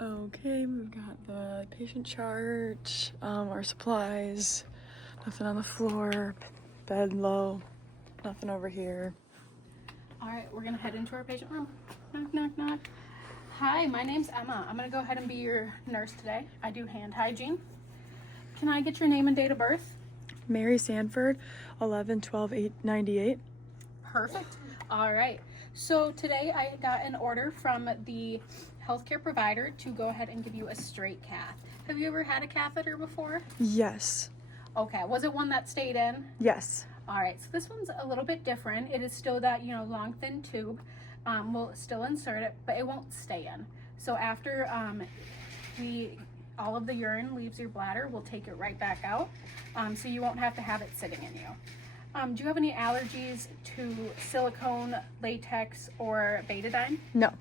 Okay, we've got the patient chart, our supplies, nothing on the floor, bed low, nothing over here. All right, we're gonna head into our patient room. Knock, knock, knock. Hi, my name's Emma. I'm gonna go ahead and be your nurse today. I do hand hygiene. Can I get your name and date of birth? Mary Sanford, 11/12/98. Perfect. All right. So today I got an order from the healthcare provider to go ahead and give you a straight cath. Have you ever had a catheter before? Yes. Okay. Was it one that stayed in? Yes. All right. So this one's a little bit different. It is still that, long, thin tube. We'll still insert it, but it won't stay in. So after all of the urine leaves your bladder, we'll take it right back out. So you won't have to have it sitting in you. Do you have any allergies to silicone, latex, or betadine? No.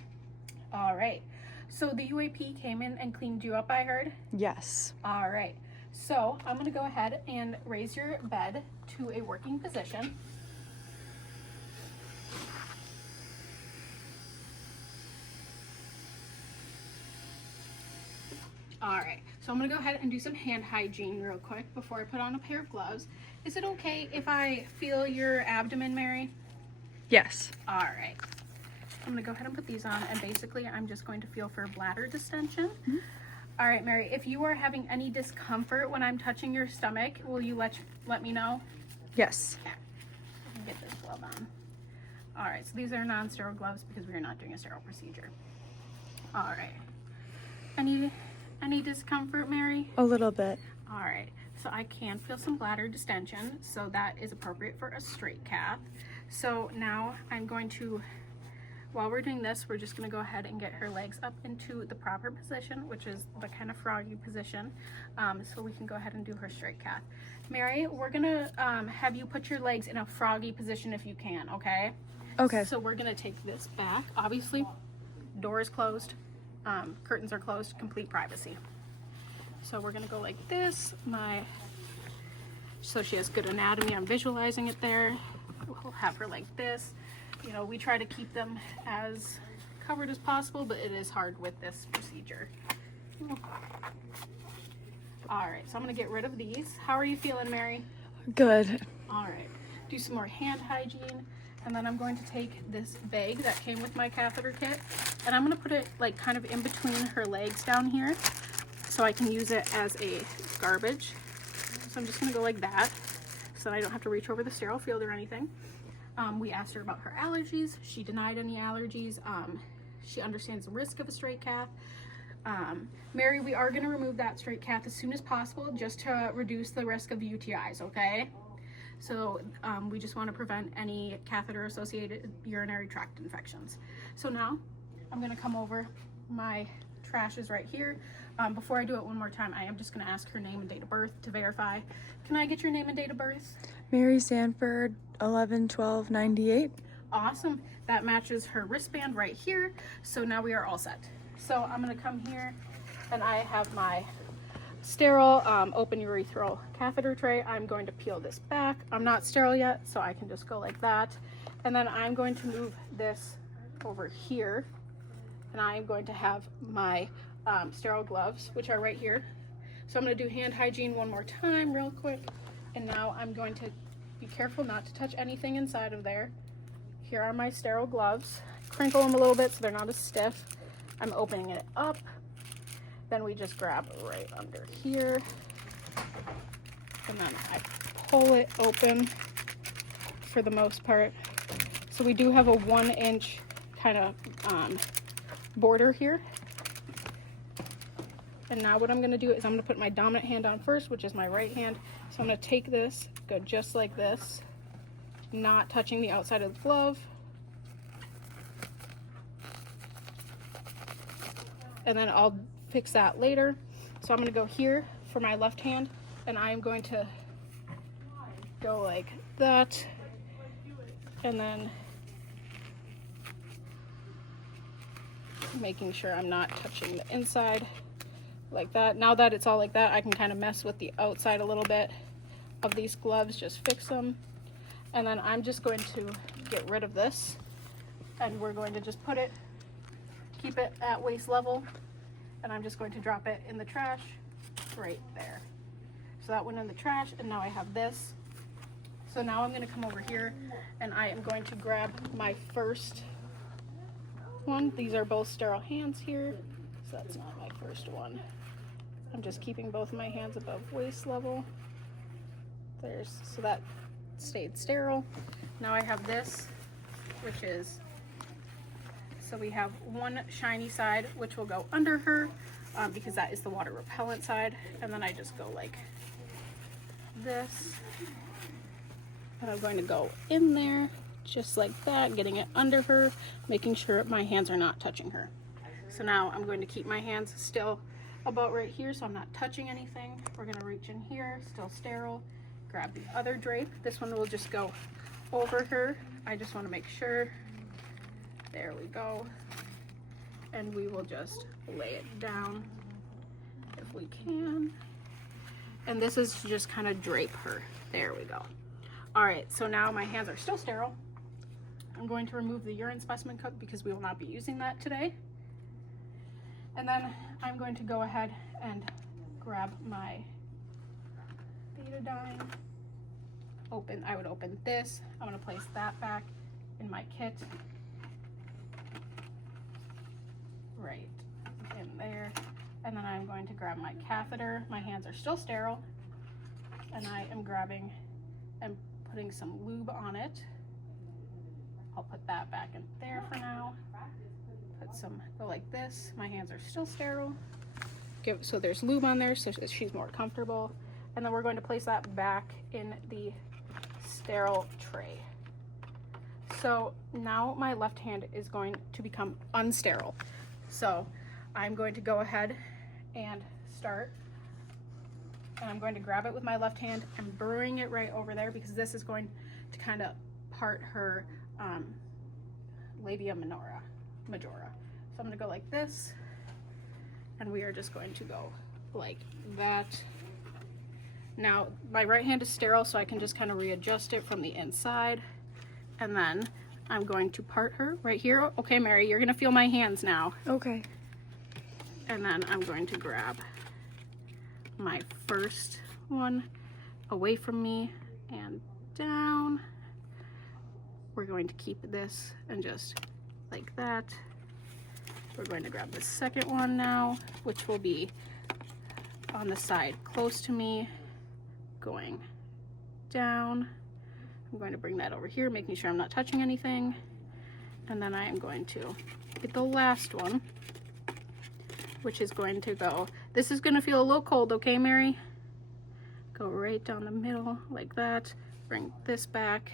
All right. So the UAP came in and cleaned you up, I heard? Yes. All right. So I'm going to go ahead and raise your bed to a working position. All right, so I'm gonna go ahead and do some hand hygiene real quick before I put on a pair of gloves. Is it okay if I feel your abdomen, Mary? Yes. All right. I'm gonna go ahead and put these on, and basically I'm just going to feel for bladder distension. Mm-hmm. All right, Mary, if you are having any discomfort when I'm touching your stomach, will you let me know? Yes. Okay. Get this glove on. All right, so these are non-sterile gloves because we are not doing a sterile procedure. All right. Any discomfort, Mary? A little bit. All right, so I can feel some bladder distension, so that is appropriate for a straight cath. So now I'm going to, while we're doing this, we're just gonna go ahead and get her legs up into the proper position, which is the kind of froggy position, so we can go ahead and do her straight cath. Mary, we're gonna have you put your legs in a froggy position if you can, okay? Okay. So we're gonna take this back. Obviously, door is closed. Curtains are closed, complete privacy. So we're gonna go like this. So she has good anatomy, I'm visualizing it there. We'll have her like this. We try to keep them as covered as possible, but it is hard with this procedure. All right, so I'm gonna get rid of these. How are you feeling, Mary? Good. All right, do some more hand hygiene. And then I'm going to take this bag that came with my catheter kit, and I'm gonna put it like kind of in between her legs down here so I can use it as a garbage. So I'm just gonna go like that so I don't have to reach over the sterile field or anything. We asked her about her allergies. She denied any allergies. She understands the risk of a straight cath. Mary, we are gonna remove that straight cath as soon as possible just to reduce the risk of UTIs, okay? So we just want to prevent any catheter-associated urinary tract infections. So now I'm going to come over. My trash is right here. Before I do it one more time, I am just going to ask her name and date of birth to verify. Can I get your name and date of birth? Mary Sanford, 11/12/98. Awesome. That matches her wristband right here. So now we are all set. So I'm going to come here, and I have my sterile open urethral catheter tray. I'm going to peel this back. I'm not sterile yet, so I can just go like that. And then I'm going to move this over here, and I'm going to have my sterile gloves, which are right here. So I'm going to do hand hygiene one more time real quick. And now I'm going to be careful not to touch anything inside of there. Here are my sterile gloves. Crinkle them a little bit so they're not as stiff. I'm opening it up. Then we just grab right under here, and then I pull it open for the most part. So we do have a 1-inch kind of border here. And now what I'm gonna do is I'm gonna put my dominant hand on first, which is my right hand. So I'm gonna take this, go just like this, not touching the outside of the glove. And then I'll fix that later. So I'm going to go here for my left hand, and I'm going to go like that, and then making sure I'm not touching the inside like that. Now that it's all like that, I can kind of mess with the outside a little bit of these gloves, just fix them. And then I'm just going to get rid of this, and we're going to just keep it at waist level, and I'm just going to drop it in the trash right there. So that went in the trash, and now I have this. So now I'm going to come over here and I am going to grab my first one. These are both sterile hands here, so that's not my first one. I'm just keeping both of my hands above waist level. So that stayed sterile. Now I have this, which is, so we have one shiny side which will go under her because that is the water repellent side, and then I just go like this, and I'm going to go in there just like that, getting it under her, making sure my hands are not touching her. So now I'm going to keep my hands still about right here so I'm not touching anything. We're going to reach in here, still sterile, grab the other drape. This one will just go over her. I just want to make sure. There we go. And we will just lay it down if we can. And this is to just kind of drape her. There we go. All right, so now my hands are still sterile. I'm going to remove the urine specimen cup because we will not be using that today. And then I'm going to go ahead and grab my betadine. I would open this. I'm going to place that back in my kit. Right in there. And then I'm going to grab my catheter. My hands are still sterile. And I am grabbing and putting some lube on it. I'll put that back in there for now. Go like this. My hands are still sterile. So there's lube on there so that she's more comfortable. And then we're going to place that back in the sterile tray. So now my left hand is going to become unsterile. So I'm going to go ahead and start. And I'm going to grab it with my left hand and bring it right over there because this is going to kind of part her labia majora. So I'm going to go like this, and we are just going to go like that. Now my right hand is sterile, so I can just kind of readjust it from the inside, and then I'm going to part her right here. Okay, Mary, you're going to feel my hands now. Okay. And then I'm going to grab my first one away from me and down. We're going to keep this and just like that. We're going to grab the second one now, which will be on the side close to me, going down. I'm going to bring that over here, making sure I'm not touching anything. And then I am going to get the last one, which is going to go, this is going to feel a little cold, okay, Mary? Go right down the middle like that. Bring this back.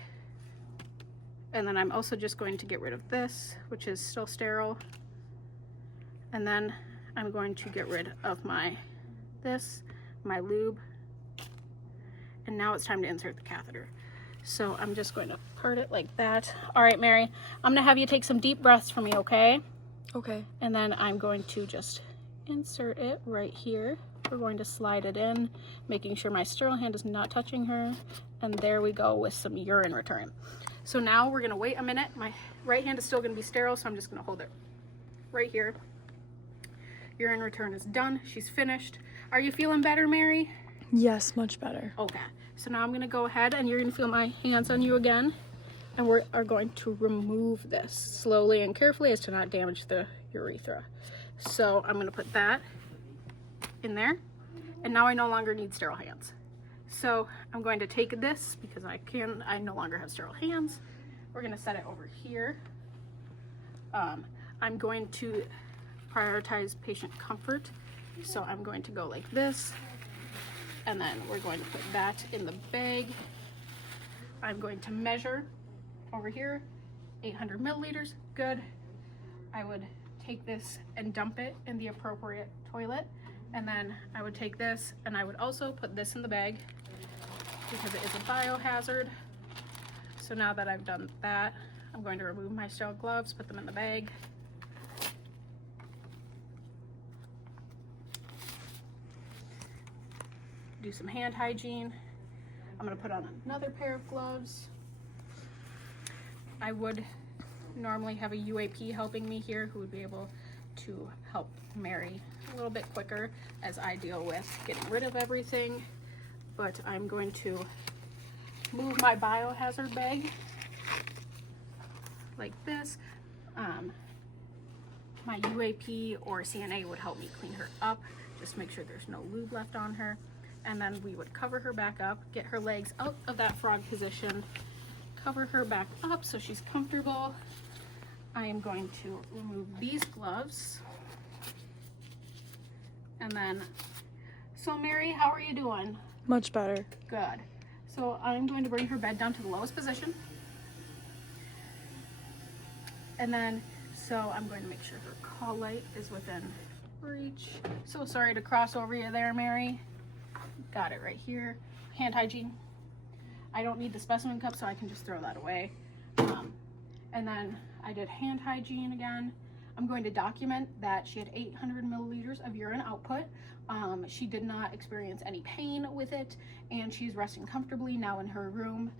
And then I'm also just going to get rid of this, which is still sterile. And then I'm going to get rid of my lube. And now it's time to insert the catheter. So I'm just going to part it like that. All right, Mary, I'm gonna have you take some deep breaths for me, okay? Okay. And then I'm going to just insert it right here. We're going to slide it in, making sure my sterile hand is not touching her. And there we go with some urine return. So now we're gonna wait a minute. My right hand is still gonna be sterile, so I'm just gonna hold it right here. Urine return is done. She's finished. Are you feeling better, Mary? Yes, much better. Okay. So now I'm gonna go ahead and you're gonna feel my hands on you again. And we are going to remove this slowly and carefully as to not damage the urethra. So I'm gonna put that in there. And now I no longer need sterile hands. So I'm going to take this because I no longer have sterile hands. We're gonna set it over here. I'm going to prioritize patient comfort. So I'm going to go like this, and then we're going to put that in the bag. I'm going to measure over here, 800 milliliters, good. I would take this and dump it in the appropriate toilet. And then I would take this and I would also put this in the bag because it is a biohazard. So now that I've done that, I'm going to remove my sterile gloves, put them in the bag. Do some hand hygiene. I'm gonna put on another pair of gloves. I would normally have a UAP helping me here who would be able to help Mary a little bit quicker as I deal with getting rid of everything. But I'm going to move my biohazard bag like this. My UAP or CNA would help me clean her up, just make sure there's no lube left on her. And then we would cover her back up, get her legs out of that frog position, cover her back up so she's comfortable. I am going to remove these gloves. And then, so Mary, how are you doing? Much better. Good. So I'm going to bring her bed down to the lowest position. And then, so I'm going to make sure her call light is within reach. So sorry to cross over you there, Mary. Got it right here. Hand hygiene. I don't need the specimen cup, so I can just throw that away. And then I did hand hygiene again. I'm going to document that she had 800 milliliters of urine output. She did not experience any pain with it, and she's resting comfortably now in her room.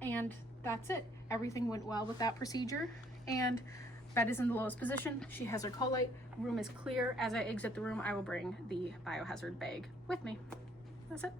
And that's it. Everything went well with that procedure, and bed is in the lowest position. She has her call light. Room is clear. As I exit the room, I will bring the biohazard bag with me. That's it.